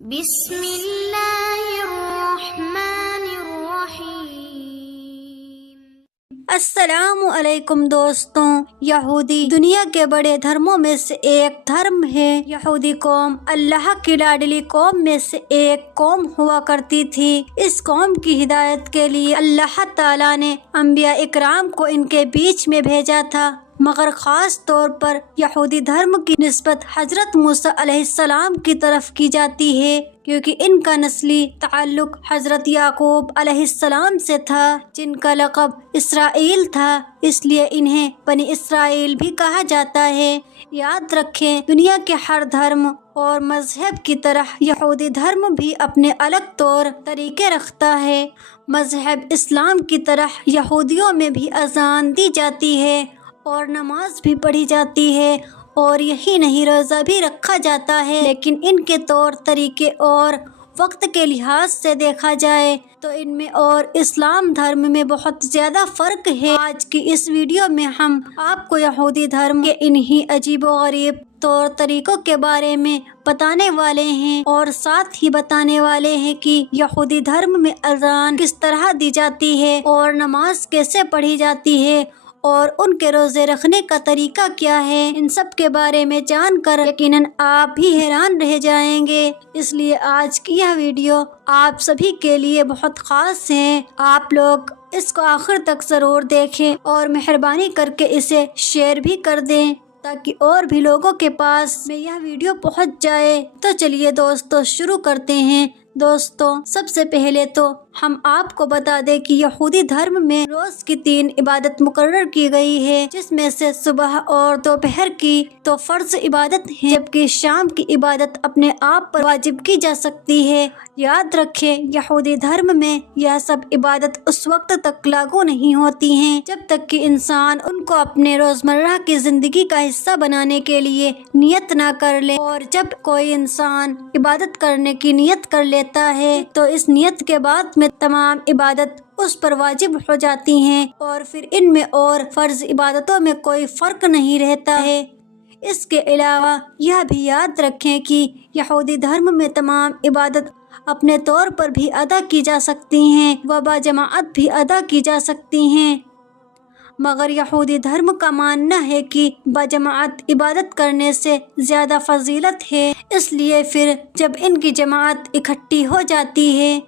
بسم اللہ الرحمن الرحیم۔ السلام علیکم دوستوں، یہودی دنیا کے بڑے دھرموں میں سے ایک دھرم ہے۔ یہودی قوم اللہ کی لاڈلی قوم میں سے ایک قوم ہوا کرتی تھی۔ اس قوم کی ہدایت کے لیے اللہ تعالیٰ نے انبیاء اکرام کو ان کے بیچ میں بھیجا تھا، مگر خاص طور پر یہودی دھرم کی نسبت حضرت موسیٰ علیہ السلام کی طرف کی جاتی ہے، کیونکہ ان کا نسلی تعلق حضرت یعقوب علیہ السلام سے تھا، جن کا لقب اسرائیل تھا، اس لیے انہیں بنی اسرائیل بھی کہا جاتا ہے۔ یاد رکھیں، دنیا کے ہر دھرم اور مذہب کی طرح یہودی دھرم بھی اپنے الگ طور طریقے رکھتا ہے۔ مذہب اسلام کی طرح یہودیوں میں بھی اذان دی جاتی ہے اور نماز بھی پڑھی جاتی ہے، اور یہی نہیں، روزہ بھی رکھا جاتا ہے، لیکن ان کے طور طریقے اور وقت کے لحاظ سے دیکھا جائے تو ان میں اور اسلام دھرم میں بہت زیادہ فرق ہے۔ آج کی اس ویڈیو میں ہم آپ کو یہودی دھرم کے انہی عجیب و غریب طور طریقوں کے بارے میں بتانے والے ہیں، اور ساتھ ہی بتانے والے ہیں کہ یہودی دھرم میں اذان کس طرح دی جاتی ہے اور نماز کیسے پڑھی جاتی ہے، اور ان کے روزے رکھنے کا طریقہ کیا ہے۔ ان سب کے بارے میں جان کر یقیناً آپ بھی حیران رہ جائیں گے، اس لیے آج کی یہ ویڈیو آپ سبھی کے لیے بہت خاص ہے۔ آپ لوگ اس کو آخر تک ضرور دیکھیں اور مہربانی کر کے اسے شیئر بھی کر دیں تاکہ اور بھی لوگوں کے پاس میں یہ ویڈیو پہنچ جائے۔ تو چلیے دوستو شروع کرتے ہیں۔ دوستوں، سب سے پہلے تو ہم آپ کو بتا دیں کہ یہودی دھرم میں روز کی 3 عبادت مقرر کی گئی ہے، جس میں سے صبح اور دوپہر کی تو فرض عبادت ہے، جبکہ شام کی عبادت اپنے آپ پر واجب کی جا سکتی ہے۔ یاد رکھیں، یہودی دھرم میں یہ سب عبادت اس وقت تک لاگو نہیں ہوتی ہیں جب تک کہ انسان ان کو اپنے روزمرہ کی زندگی کا حصہ بنانے کے لیے نیت نہ کر لے، اور جب کوئی انسان عبادت کرنے کی نیت کر لیتا ہے تو اس نیت کے بعد میں تمام عبادت اس پر واجب ہو جاتی ہیں، اور پھر ان میں اور فرض عبادتوں میں کوئی فرق نہیں رہتا ہے۔ اس کے علاوہ یہ بھی یاد رکھیں کہ یہودی دھرم میں تمام عبادت اپنے طور پر بھی ادا کی جا سکتی ہیں و باجماعت بھی ادا کی جا سکتی ہیں، مگر یہودی دھرم کا ماننا ہے کہ باجماعت عبادت کرنے سے زیادہ فضیلت ہے۔ اس لیے پھر جب ان کی جماعت اکٹھی ہو جاتی ہے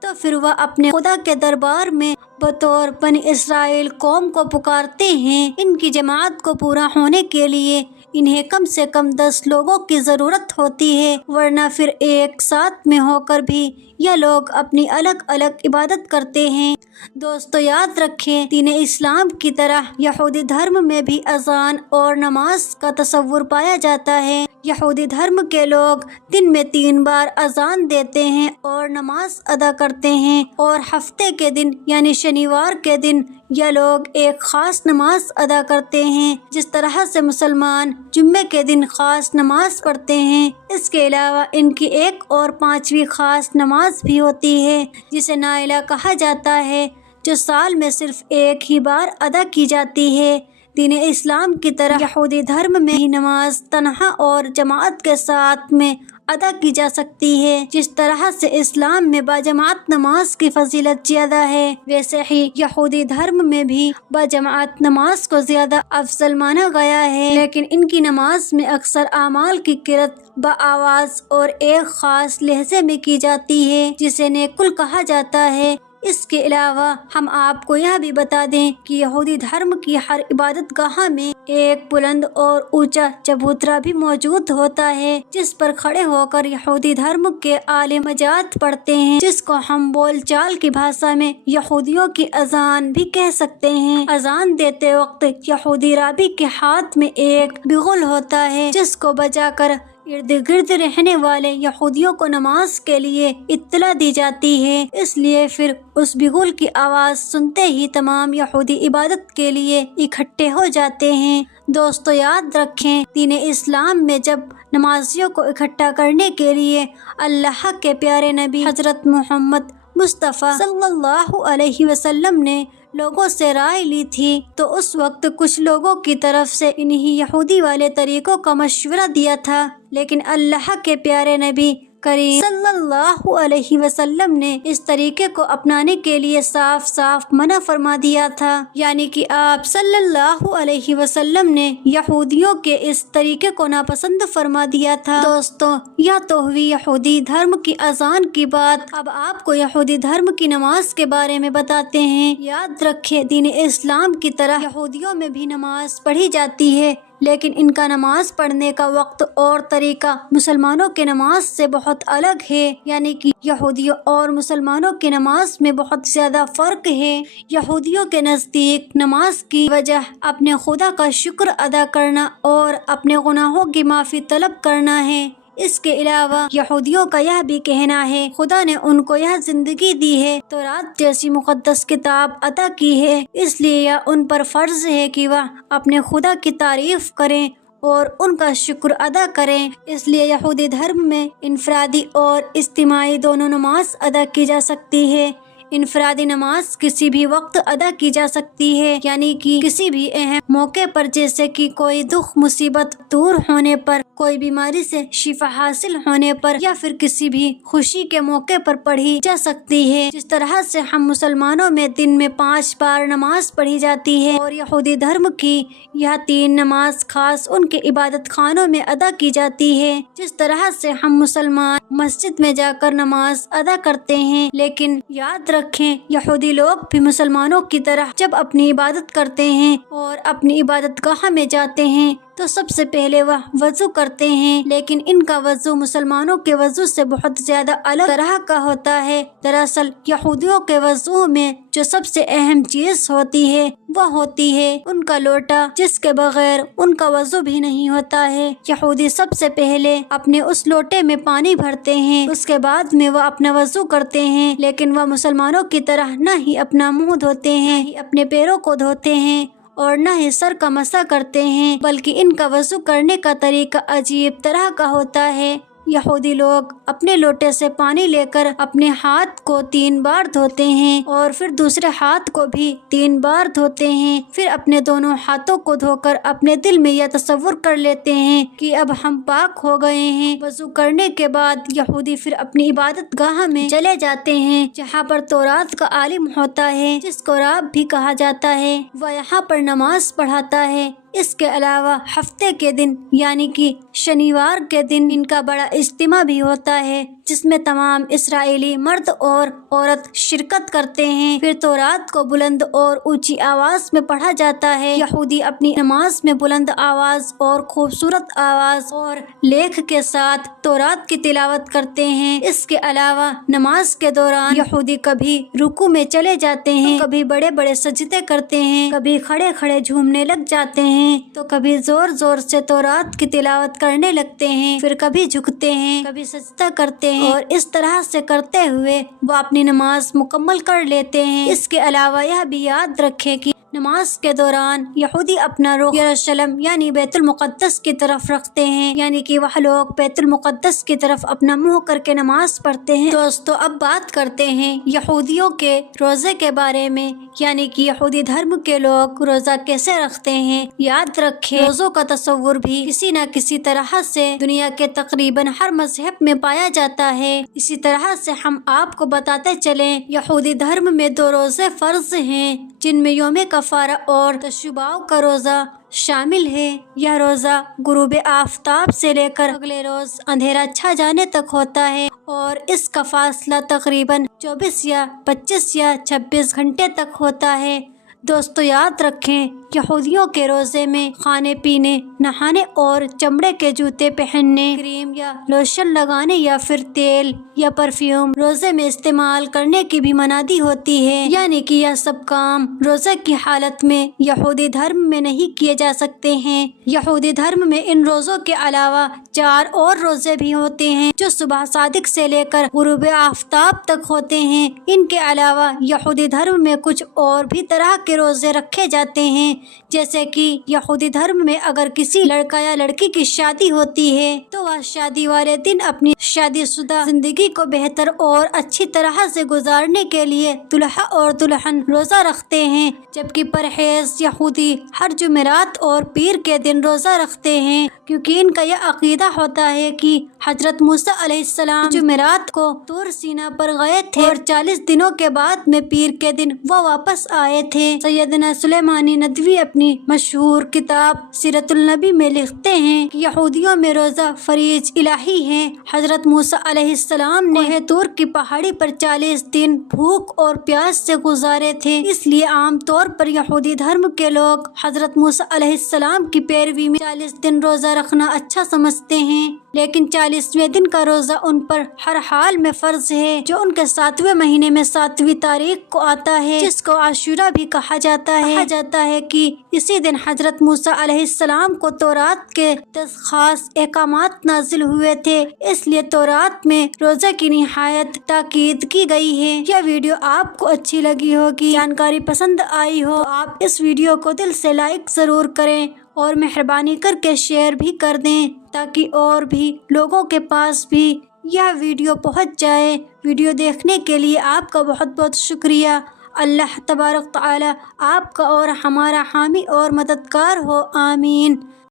تو پھر وہ اپنے خدا کے دربار میں بطور بنی اسرائیل قوم کو پکارتے ہیں۔ ان کی جماعت کو پورا ہونے کے لیے انہیں کم سے کم 10 لوگوں کی ضرورت ہوتی ہے، ورنہ پھر ایک ساتھ میں ہو کر بھی یہ لوگ اپنی الگ الگ عبادت کرتے ہیں۔ دوستو، یاد رکھیں، دین اسلام کی طرح یہودی دھرم میں بھی اذان اور نماز کا تصور پایا جاتا ہے۔ یہودی دھرم کے لوگ دن میں 3 بار اذان دیتے ہیں اور نماز ادا کرتے ہیں، اور ہفتے کے دن یعنی شنیوار کے دن یہ لوگ ایک خاص نماز ادا کرتے ہیں، جس طرح سے مسلمان جمعے کے دن خاص نماز پڑھتے ہیں۔ اس کے علاوہ ان کی ایک اور 5ویں خاص نماز بھی ہوتی ہے، جسے نائلہ کہا جاتا ہے، جو سال میں صرف ایک ہی بار ادا کی جاتی ہے۔ دین اسلام کی طرح یہودی دھرم میں ہی نماز تنہا اور جماعت کے ساتھ میں ادا کی جا سکتی ہے۔ جس طرح سے اسلام میں باجماعت نماز کی فضیلت زیادہ ہے، ویسے ہی یہودی دھرم میں بھی باجماعت نماز کو زیادہ افضل مانا گیا ہے، لیکن ان کی نماز میں اکثر اعمال کی قرأت بآواز اور ایک خاص لہجے میں کی جاتی ہے، جسے نیقل کہا جاتا ہے۔ اس کے علاوہ ہم آپ کو یہ بھی بتا دیں کہ یہودی دھرم کی ہر عبادت گاہ میں ایک بلند اور اونچا چبوترا بھی موجود ہوتا ہے، جس پر کھڑے ہو کر یہودی دھرم کے عالمجات پڑھتے ہیں، جس کو ہم بول چال کی بھاشا میں یہودیوں کی اذان بھی کہہ سکتے ہیں۔ اذان دیتے وقت یہودی رابی کے ہاتھ میں ایک بغل ہوتا ہے، جس کو بجا کر ارد گرد رہنے والے یہودیوں کو نماز کے لیے اطلاع دی جاتی ہے۔ اس لیے پھر اس بغل کی آواز سنتے ہی تمام یہودی عبادت کے لیے اکٹھے ہو جاتے ہیں۔ دوستو، یاد رکھیں، دین اسلام میں جب نمازیوں کو اکٹھا کرنے کے لیے اللہ کے پیارے نبی حضرت محمد مصطفیٰ صلی اللہ علیہ وسلم نے لوگوں سے رائے لی تھی، تو اس وقت کچھ لوگوں کی طرف سے انہی یہودی والے طریقوں کا مشورہ دیا تھا، لیکن اللہ کے پیارے نبی کریم صلی اللہ علیہ وسلم نے اس طریقے کو اپنانے کے لیے صاف صاف منع فرما دیا تھا، یعنی کہ آپ صلی اللہ علیہ وسلم نے یہودیوں کے اس طریقے کو ناپسند فرما دیا تھا۔ دوستو، یہ تو ہوئی یہودی دھرم کی اذان کی بات۔ اب آپ کو یہودی دھرم کی نماز کے بارے میں بتاتے ہیں۔ یاد رکھیں، دین اسلام کی طرح یہودیوں میں بھی نماز پڑھی جاتی ہے، لیکن ان کا نماز پڑھنے کا وقت اور طریقہ مسلمانوں کے نماز سے بہت الگ ہے، یعنی کہ یہودیوں اور مسلمانوں کے نماز میں بہت زیادہ فرق ہے۔ یہودیوں کے نزدیک نماز کی وجہ اپنے خدا کا شکر ادا کرنا اور اپنے گناہوں کی معافی طلب کرنا ہے۔ اس کے علاوہ یہودیوں کا یہ بھی کہنا ہے خدا نے ان کو یہ زندگی دی ہے، تورات جیسی مقدس کتاب عطا کی ہے، اس لیے یہ ان پر فرض ہے کہ وہ اپنے خدا کی تعریف کریں اور ان کا شکر ادا کریں۔ اس لیے یہودی دھرم میں انفرادی اور اجتماعی دونوں نماز ادا کی جا سکتی ہے۔ انفرادی نماز کسی بھی وقت ادا کی جا سکتی ہے، یعنی کہ کسی بھی اہم موقع پر، جیسے کہ کوئی دکھ مصیبت دور ہونے پر، کوئی بیماری سے شفا حاصل ہونے پر، یا پھر کسی بھی خوشی کے موقع پر پڑھی جا سکتی ہے۔ جس طرح سے ہم مسلمانوں میں دن میں 5 بار نماز پڑھی جاتی ہے، اور یہودی دھرم کی یہ 3 نماز خاص ان کے عبادت خانوں میں ادا کی جاتی ہے۔ جس طرح سے ہم مسلمان مسجد میں جا کر نماز ادا کرتے ہیں، لیکن یاد رکھیں یہودی لوگ بھی مسلمانوں کی طرح جب اپنی عبادت کرتے ہیں اور اپنی عبادت گاہ میں جاتے ہیں تو سب سے پہلے وہ وضو کرتے ہیں، لیکن ان کا وضو مسلمانوں کے وضو سے بہت زیادہ الگ طرح کا ہوتا ہے۔ دراصل یہودیوں کے وضو میں جو سب سے اہم چیز ہوتی ہے وہ ہوتی ہے ان کا لوٹا، جس کے بغیر ان کا وضو بھی نہیں ہوتا ہے۔ یہودی سب سے پہلے اپنے اس لوٹے میں پانی بھرتے ہیں، اس کے بعد میں وہ اپنا وضو کرتے ہیں، لیکن وہ مسلمانوں کی طرح نہ ہی اپنا منہ دھوتے ہیں، نہ ہی اپنے پیروں کو دھوتے ہیں اور نہ ہی سر کا مسح کرتے ہیں، بلکہ ان کا وضو کرنے کا طریقہ عجیب طرح کا ہوتا ہے۔ یہودی لوگ اپنے لوٹے سے پانی لے کر اپنے ہاتھ کو 3 بار دھوتے ہیں اور پھر دوسرے ہاتھ کو بھی 3 بار دھوتے ہیں، پھر اپنے دونوں ہاتھوں کو دھو کر اپنے دل میں یہ تصور کر لیتے ہیں کہ اب ہم پاک ہو گئے ہیں۔ وضو کرنے کے بعد یہودی پھر اپنی عبادت گاہ میں چلے جاتے ہیں جہاں پر تورات کا عالم ہوتا ہے، جس کو راب بھی کہا جاتا ہے، وہ یہاں پر نماز پڑھاتا ہے۔ اس کے علاوہ ہفتے کے دن یعنی کہ شنیوار کے دن ان کا بڑا اجتماع بھی ہوتا ہے، جس میں تمام اسرائیلی مرد اور عورت شرکت کرتے ہیں۔ پھر تورات کو بلند اور اونچی آواز میں پڑھا جاتا ہے۔ یہودی اپنی نماز میں بلند آواز اور خوبصورت آواز اور لیکھ کے ساتھ تورات کی تلاوت کرتے ہیں۔ اس کے علاوہ نماز کے دوران یہودی کبھی رکوع میں چلے جاتے ہیں، کبھی بڑے بڑے سجدے کرتے ہیں، کبھی کھڑے کھڑے جھومنے لگ جاتے ہیں، تو کبھی زور زور سے تورات کی تلاوت کرنے لگتے ہیں، پھر کبھی جھکتے ہیں، کبھی سجدہ کرتے ہیں، اور اس طرح سے کرتے ہوئے وہ اپنی نماز مکمل کر لیتے ہیں۔ اس کے علاوہ یہ بھی یاد رکھیں کہ نماز کے دوران یہودی اپنا رخ یروشلم یعنی بیت المقدس کی طرف رکھتے ہیں، یعنی کہ وہ لوگ بیت المقدس کی طرف اپنا منہ کر کے نماز پڑھتے ہیں۔ دوستو، اب بات کرتے ہیں یہودیوں کے روزے کے بارے میں، یعنی کہ یہودی دھرم کے لوگ روزہ کیسے رکھتے ہیں۔ یاد رکھیں روزوں کا تصور بھی کسی نہ کسی طرح سے دنیا کے تقریباً ہر مذہب میں پایا جاتا ہے۔ اسی طرح سے ہم آپ کو بتاتے چلیں یہودی دھرم میں 2 روزے فرض ہیں، جن میں یوم کفارہ اور تشبع کا روزہ شامل ہے۔ یہ روزہ غروب آفتاب سے لے کر اگلے روز اندھیرا چھا جانے تک ہوتا ہے، اور اس کا فاصلہ تقریباً 24 یا 25 یا 26 گھنٹے تک ہوتا ہے۔ دوستو، یاد رکھیں یہودیوں کے روزے میں کھانے پینے، نہانے اور چمڑے کے جوتے پہننے، کریم یا لوشن لگانے یا پھر تیل یا پرفیوم روزے میں استعمال کرنے کی بھی منادی ہوتی ہے، یعنی کہ یہ سب کام روزے کی حالت میں یہودی دھرم میں نہیں کیے جا سکتے ہیں۔ یہودی دھرم میں ان روزوں کے علاوہ 4 اور روزے بھی ہوتے ہیں جو صبح صادق سے لے کر غروب آفتاب تک ہوتے ہیں۔ ان کے علاوہ یہودی دھرم میں کچھ اور بھی طرح کے روزے رکھے جاتے ہیں جیسے کہ یہودی دھرم میں اگر کسی لڑکا یا لڑکی کی شادی ہوتی ہے تو وہ شادی والے دن اپنی شادی شدہ زندگی کو بہتر اور اچھی طرح سے گزارنے کے لیے دلہا اور دلہن روزہ رکھتے ہیں، جبکہ پرہیز یہودی ہر جمعرات اور پیر کے دن روزہ رکھتے ہیں، کیونکہ ان کا یہ عقیدہ ہوتا ہے کہ حضرت موسیٰ علیہ السلام جمعرات کو طور سینا پر گئے تھے اور 40 دنوں کے بعد میں پیر کے دن وہ واپس آئے تھے۔ سیدنا سلیمانی ندوی اپنی مشہور کتاب سیرت النبی میں لکھتے ہیں کہ یہودیوں میں روزہ فریض الہی ہے۔ حضرت موسیٰ علیہ السلام نے طور کی پہاڑی پر 40 دن بھوک اور پیاس سے گزارے تھے، اس لیے عام طور پر یہودی دھرم کے لوگ حضرت موسیٰ علیہ السلام کی پیروی میں 40 دن روزہ رکھنا اچھا سمجھتے ہیں، لیکن 40ویں دن کا روزہ ان پر ہر حال میں فرض ہے، جو ان کے 7ویں مہینے میں 7ویں تاریخ کو آتا ہے، جس کو عاشورہ بھی کہا جاتا ہے۔ کہا جاتا ہے کہ اسی دن حضرت موسیٰ علیہ السلام کو تورات کے 10 خاص احکامات نازل ہوئے تھے، اس لیے تورات میں روزہ کی نہایت تاکید کی گئی ہے۔ یہ ویڈیو آپ کو اچھی لگی ہوگی، جانکاری پسند آئی ہو، آپ اس ویڈیو کو دل سے لائک ضرور کریں اور مہربانی کر کے شیئر بھی کر دیں تاکہ اور بھی لوگوں کے پاس بھی یہ ویڈیو پہنچ جائے۔ ویڈیو دیکھنے کے لیے آپ کا بہت بہت شکریہ۔ اللہ تبارک تعالی آپ کا اور ہمارا حامی اور مددگار ہو، آمین۔